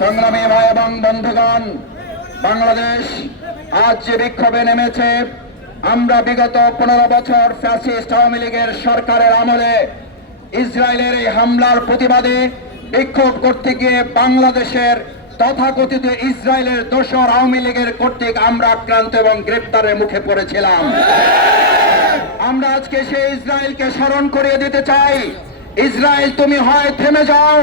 সংগ্রামী ভাই এবং বন্ধুগণ, বাংলাদেশ আজ যে বিক্ষোভে নেমেছে, আমরা বিগত পনেরো বছর ফ্যাসিস্ট আওয়ামী লীগের সরকারের আমলে ইসরায়েলের এই হামলার প্রতিবাদে বিক্ষোভ করতে গিয়ে বাংলাদেশের তথাকথিত ইসরায়েলের দোসর আওয়ামী লীগের কর্তৃক আমরা আক্রান্ত এবং গ্রেপ্তারের মুখে পড়েছিলাম। আমরা আজকে সেই ইসরায়েলকে স্মরণ করিয়ে দিতে চাই। ইসরায়েল, তুমি হয় থেমে যাও।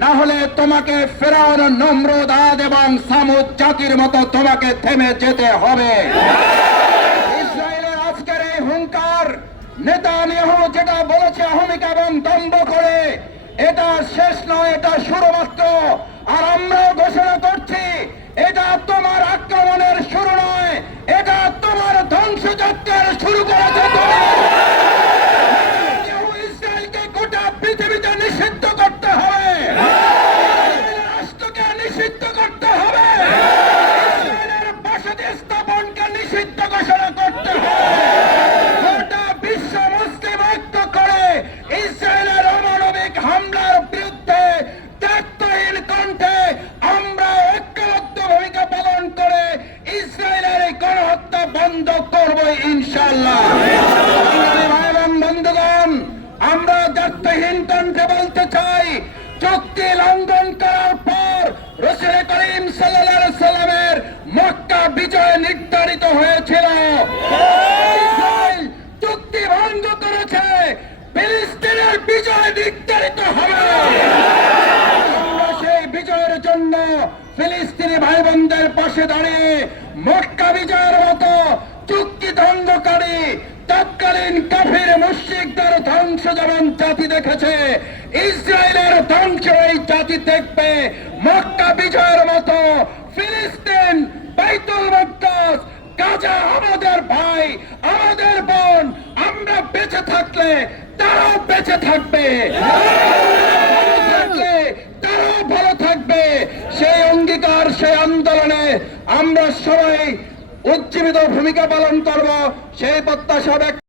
না হলে তোমাকে ফেরাউন নম্রদাদ এবং সামুদ জাতির মতো তোমাকে থেমে যেতে হবে। ইসরায়েলের আজকের এই হুঙ্কার নেতা যেটা বলেছে অহমিকা এবং দম্ভ করে, এটা শেষ নয়, এটা শুরু বন্ধ করব ইনশাল্লাহ বন্ধুগণ, আমরা কণ্ঠে বলতে চাই, চুক্তি লঙ্ঘন করার পর রসুল করিম আলাইহি সাল্লামের মক্কা বিজয় নির্ধারিত হয়েছিল। চুক্তি ভঙ্গ করেছে, ফিলিস্তিনের বিজয় নির্ধারিত হবে। সেই বিজয়ের জন্য ভাই বোনদের পাশে দাঁড়িয়ে মক্কা বিজয়ের মতো চুক্তি ধ্বংসকারী তৎকালীন কাফির মুশ্রিকদের ধ্বংস যেমন জাতি দেখেছে, ইসরায়েলের ধ্বংস এই জাতি দেখবে। মক্কা বিজয়ের মতো ফিলিস্তিন, বাইতুল মুক্তাস গাজা আমাদের ভাই, আমাদের বোন, আমরা বেঁচে থাকলে তারাও বেঁচে থাকবে ভালো থাকলে তারাও ভালো থাকবে সেই অঙ্গীকার সেই আন্দোলনে আমরা সবাই উজ্জীবিত ভূমিকা পালন করব সেই প্রত্যাশা